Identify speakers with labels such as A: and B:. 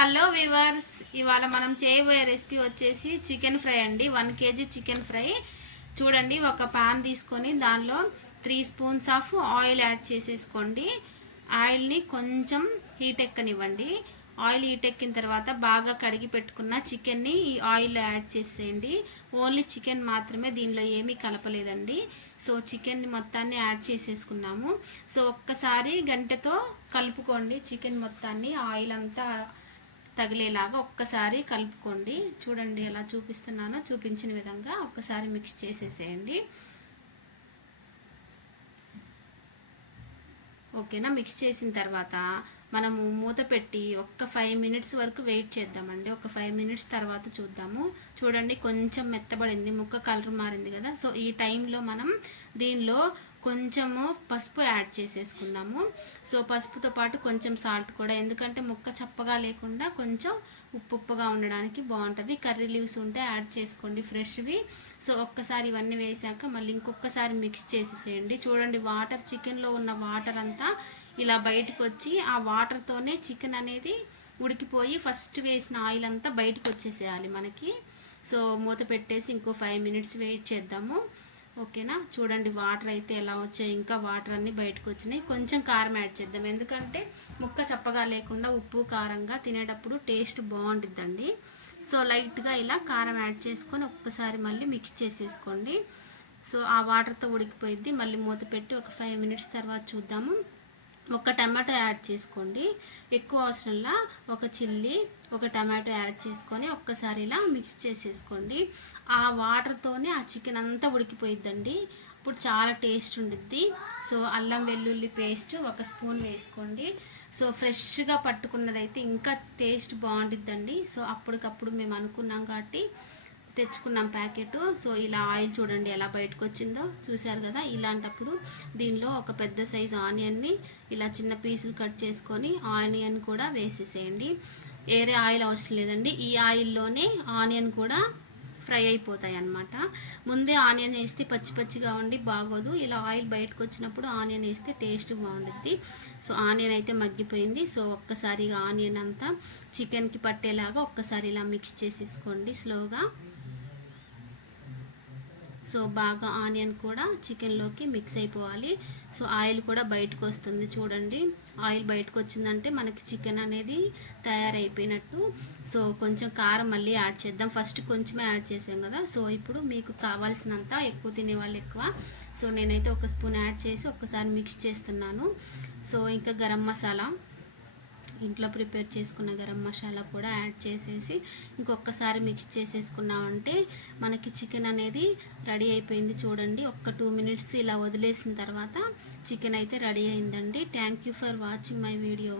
A: Hello viewers ఇవాళ మనం చేయబోయే రెసిపీ వచ్చేసి చికెన్ ఫ్రై అండి. One KG chicken fry. చూడండి ఒక పాన్ తీసుకొని దానిలో three spoons of oil add చేసేసుకోండి. ఆయిల్ని కొంచెం హీట్ ఎక్కనివ్వండి. ఆయిల్ హీట్ ఎక్కిన తర్వాత బాగా కడిగి పెట్టుకున్న చికెన్ని ఈ ఆయిల్లో యాడ్ చేసేయండి. ఓన్లీ చికెన్ మాత్రమే దీనిలో ఏమీ కలపలేదండి. సో చికెన్ని మొత్తాన్ని యాడ్ చేసేసుకున్నాము. సో ఒక్కసారి గంటతో కలుపుకోండి చికెన్ మొత్తాన్ని. ఆయిల్ అంతా తగిలేలాగా ఒక్కసారి కలుపుకోండి. చూడండి ఎలా చూపిస్తున్నానో చూపించిన విధంగా ఒక్కసారి మిక్స్ చేసేసేయండి. ఓకేనా? మిక్స్ చేసిన తర్వాత మనము మూత పెట్టి ఒక్క ఫైవ్ మినిట్స్ వరకు వెయిట్ చేద్దామండి. ఒక ఫైవ్ మినిట్స్ తర్వాత చూద్దాము. చూడండి కొంచెం మెత్తబడింది ముక్క కలర్ మారింది కదా. సో ఈ టైంలో మనం దీనిలో కొంచెము పసుపు యాడ్ చేసేసుకుందాము. సో పసుపుతో పాటు కొంచెం సాల్ట్ కూడా ఎందుకంటే ముక్క చప్పగా లేకుండా కొంచెం ఉప్పు ఉప్పుగా ఉండడానికి బాగుంటుంది. కర్రీ లీవ్స్ ఉంటే యాడ్ చేసుకోండి ఫ్రెష్వి. సో ఒక్కసారి ఇవన్నీ వేసాక మళ్ళీ ఇంకొకసారి మిక్స్ చేసేసేయండి. చూడండి వాటర్ చికెన్లో ఉన్న వాటర్ అంతా ఇలా బయటకు వచ్చి ఆ వాటర్తోనే చికెన్ అనేది ఉడికిపోయి ఫస్ట్ వేసిన ఆయిల్ అంతా బయటకు వచ్చేసేయాలి మనకి. సో మూత పెట్టేసి ఇంకో ఫైవ్ మినిట్స్ వెయిట్ చేద్దాము. ఓకేనా? చూడండి వాటర్ అయితే ఎలా వచ్చాయి ఇంకా వాటర్ అన్నీ బయటకు వచ్చినాయి. కొంచెం కారం యాడ్ చేద్దాం. ఎందుకంటే ముక్క చప్పగా లేకుండా ఉప్పు కారంగా తినేటప్పుడు టేస్ట్ బాగుంటుందండి సో లైట్గా ఇలా కారం యాడ్ చేసుకొని ఒక్కసారి మళ్ళీ మిక్స్ చేసేసుకోండి. సో ఆ వాటర్తో ఉడికిపోయిద్ది. మళ్ళీ మూత పెట్టి ఒక ఫైవ్ మినిట్స్ తర్వాత చూద్దాము. ఒక టమాటో యాడ్ చేసుకోండి. ఎక్కువ అవసరంలా ఒక చిల్లీ ఒక టమాటో యాడ్ చేసుకొని ఒక్కసారి ఇలా మిక్స్ చేసేసుకోండి. ఆ వాటర్తోనే ఆ చికెన్ అంతా ఉడికిపోయిద్దండి. ఇప్పుడు చాలా టేస్ట్ ఉండిద్ది. సో అల్లం వెల్లుల్లి పేస్ట్ ఒక స్పూన్ వేసుకోండి. సో ఫ్రెష్గా పట్టుకున్నదైతే ఇంకా టేస్ట్ బాగుండిద్దండి. సో అప్పటికప్పుడు మేము అనుకున్నాం కాబట్టి తెచ్చుకున్నాం ప్యాకెట్. సో ఇలా ఆయిల్ చూడండి ఎలా బయటకు వచ్చిందో చూశారు కదా ఇలాంటప్పుడు దీనిలో ఒక పెద్ద సైజు ఆనియన్ని ఇలా చిన్న పీసులు కట్ చేసుకొని ఆనియన్ కూడా వేసేసేయండి. వేరే ఆయిల్ అవసరం లేదండి. ఈ ఆయిల్లోనే ఆనియన్ కూడా ఫ్రై అయిపోతాయి అన్నమాట ముందే ఆనియన్ వేస్తే పచ్చి పచ్చిగా ఉండి బాగోదు. ఇలా ఆయిల్ బయటకు వచ్చినప్పుడు ఆనియన్ వేస్తే టేస్ట్ బాగుంటుంది సో ఆనియన్ అయితే మగ్గిపోయింది. సో ఒక్కసారి ఆనియన్ అంతా చికెన్కి పట్టేలాగా ఒక్కసారి ఇలా మిక్స్ చేసేసుకోండి స్లోగా. సో బాగా ఆనియన్ కూడా చికెన్లోకి మిక్స్ అయిపోవాలి. సో ఆయిల్ కూడా బయటకు వస్తుంది చూడండి. ఆయిల్ బయటకు వచ్చిందంటే మనకి చికెన్ అనేది తయారైపోయినట్టు. సో కొంచెం కారం మళ్ళీ యాడ్ చేద్దాం. ఫస్ట్ కొంచెమే యాడ్ చేసాం కదా. సో ఇప్పుడు మీకు కావాల్సినంత ఎక్కువ తినేవాళ్ళు ఎక్కువ. సో నేనైతే ఒక స్పూన్ యాడ్ చేసి ఒక్కసారి మిక్స్ చేస్తున్నాను. సో ఇంకా గరం మసాలా. ఇంట్లో ప్రిపేర్ చేసుకున్న గరం మసాలా కూడా యాడ్ చేసేసి ఇంకొకసారి మిక్స్ చేసేసుకున్నామంటే మనకి చికెన్ అనేది రెడీ అయిపోయింది చూడండి. ఒక్క టూ మినిట్స్ ఇలా వదిలేసిన తర్వాత చికెన్ అయితే రెడీ అయిందండి. Thank you for watching my video